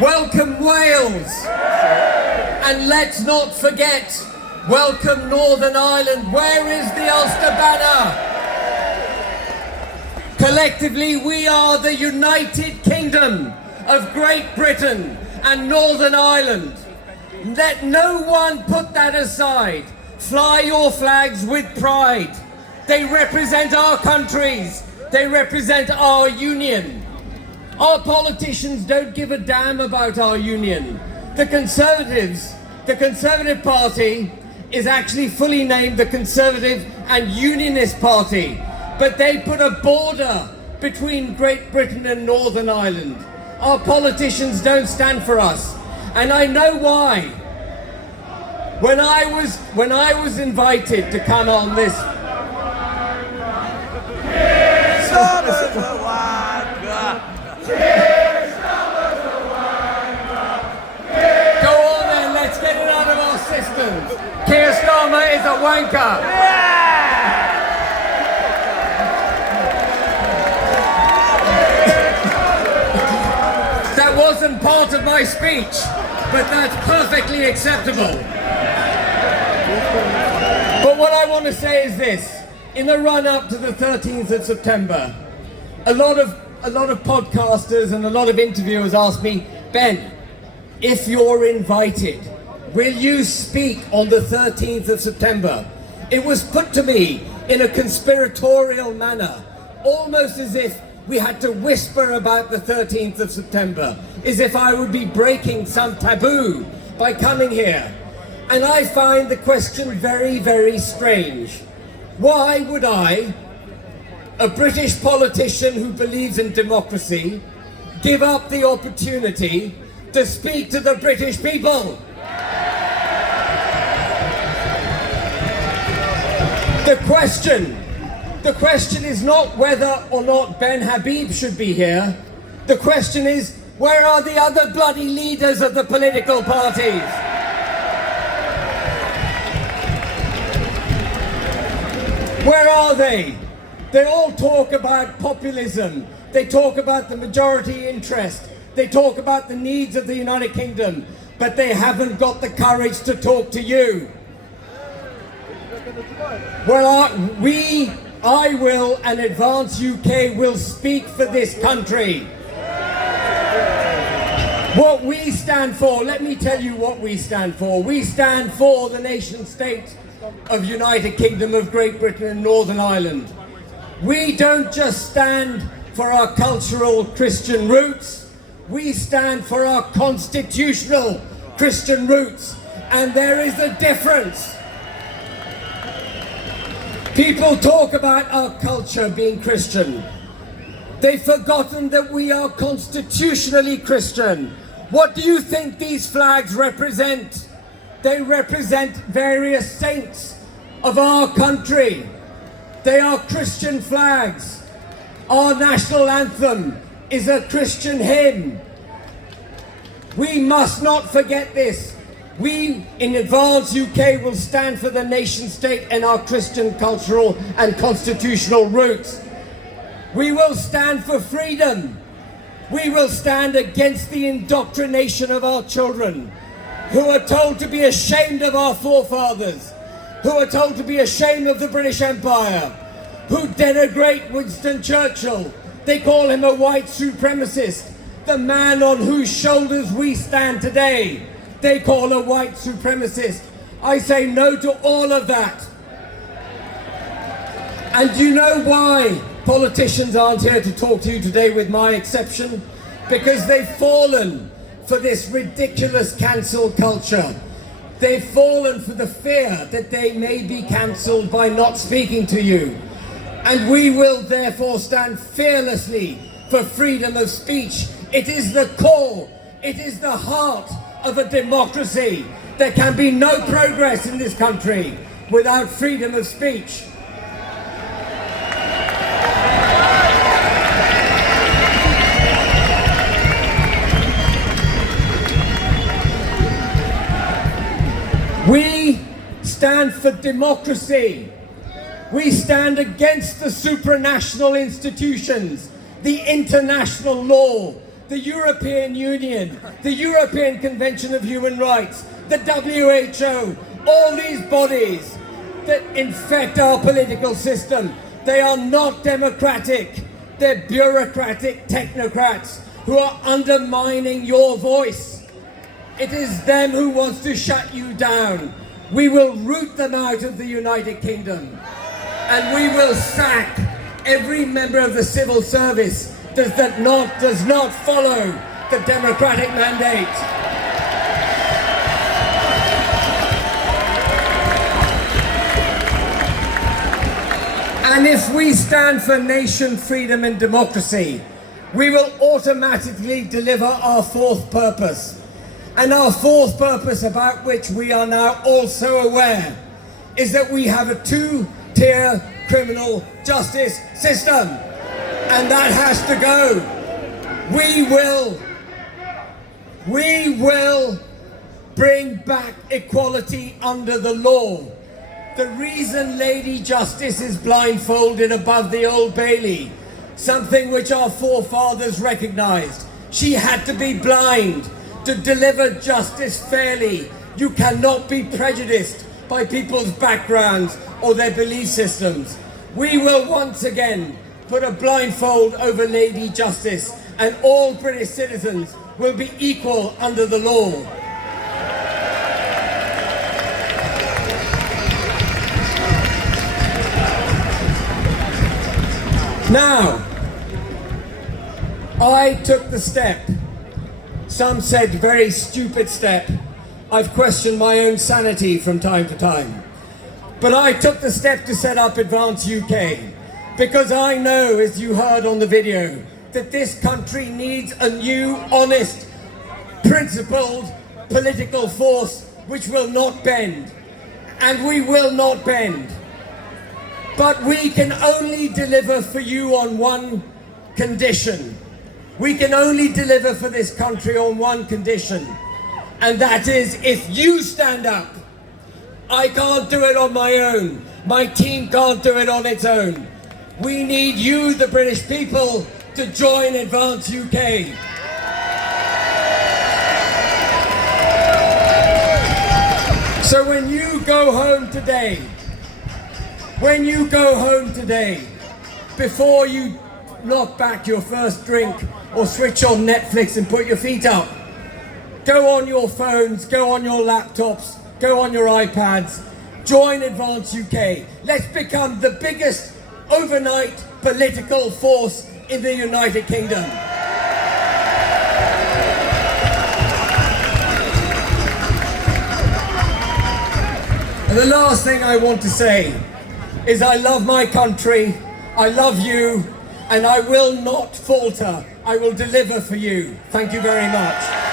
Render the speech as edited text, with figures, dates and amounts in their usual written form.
Welcome Wales. And let's not forget, welcome Northern Ireland. Where is the Ulster banner? Collectively, we are the United Kingdom of Great Britain and Northern Ireland. Let no one put that aside. Fly your flags with pride. They represent our countries. They represent our union. Our politicians don't give a damn about our union. The Conservative Party is actually fully named the Conservative and Unionist Party, but they put a border between Great Britain and Northern Ireland. Our politicians don't stand for us, and I know why. When I was invited to come on this, go on then, let's get it out of our systems. Keir Starmer is a wanker. That wasn't part of my speech, but that's perfectly acceptable. But what I want to say is this. In the run-up to the 13th of September, a lot of podcasters and a lot of interviewers asked me, Ben, if you're invited, will you speak on the 13th of September? It was put to me in a conspiratorial manner, almost as if we had to whisper about the 13th of September, as if I would be breaking some taboo by coming here. And I find the question very, very strange. Why would I, a British politician who believes in democracy, give up the opportunity to speak to the British people? The question is not whether or not Ben Habib should be here. The question is, where are the other bloody leaders of the political parties? Where are they? They all talk about populism. They talk about the majority interest. They talk about the needs of the United Kingdom, but they haven't got the courage to talk to you. Well, I will, and Advance UK will speak for this country. What we stand for, let me tell you what we stand for. We stand for the nation state of United Kingdom of Great Britain and Northern Ireland. We don't just stand for our cultural Christian roots, we stand for our constitutional Christian roots, and there is a difference. People talk about our culture being Christian. They've forgotten that we are constitutionally Christian. What do you think these flags represent? They represent various saints of our country. They are Christian flags. Our national anthem is a Christian hymn. We must not forget this. We in Advance UK will stand for the nation state and our Christian cultural and constitutional roots. We will stand for freedom. We will stand against the indoctrination of our children, who are told to be ashamed of our forefathers, who are told to be ashamed of the British Empire, who denigrate Winston Churchill. They call him a white supremacist, the man on whose shoulders we stand today. They call a white supremacist. I say no to all of that. And do you know why politicians aren't here to talk to you today, with my exception? Because they've fallen for this ridiculous cancel culture. They've fallen for the fear that they may be cancelled by not speaking to you. And we will therefore stand fearlessly for freedom of speech. It is the core, it is the heart of a democracy. There can be no progress in this country without freedom of speech. We stand for democracy. We stand against the supranational institutions, the international law, the European Union, the European Convention of Human Rights, the WHO, all these bodies that infect our political system. They are not democratic. They're bureaucratic technocrats who are undermining your voice. It is them who wants to shut you down. We will root them out of the United Kingdom, and we will sack every member of the civil service that does not follow the democratic mandate. And if we stand for nation, freedom and democracy, we will automatically deliver our fourth purpose. And our fourth purpose, about which we are now also aware, is that we have a two-tier criminal justice system. And that has to go. We will bring back equality under the law. The reason Lady Justice is blindfolded above the Old Bailey, something which our forefathers recognized. She had to be blind to deliver justice fairly. You cannot be prejudiced by people's backgrounds or their belief systems. We will once again put a blindfold over Lady Justice, and all British citizens will be equal under the law. Now, I took the step, some said very stupid step. I've questioned my own sanity from time to time. But I took the step to set up Advance UK, because I know, as you heard on the video, that this country needs a new, honest, principled political force which will not bend. And we will not bend. But we can only deliver for you on one condition. We can only deliver for this country on one condition. And that is if you stand up. I can't do it on my own. My team can't do it on its own. We need you, the British people, to join Advance UK. So when you go home today, before you knock back your first drink or switch on Netflix and put your feet up, go on your phones, go on your laptops, go on your iPads, join Advance UK. Let's become the biggest overnight political force in the United Kingdom. And the last thing I want to say is I love my country, I love you, and I will not falter. I will deliver for you. Thank you very much.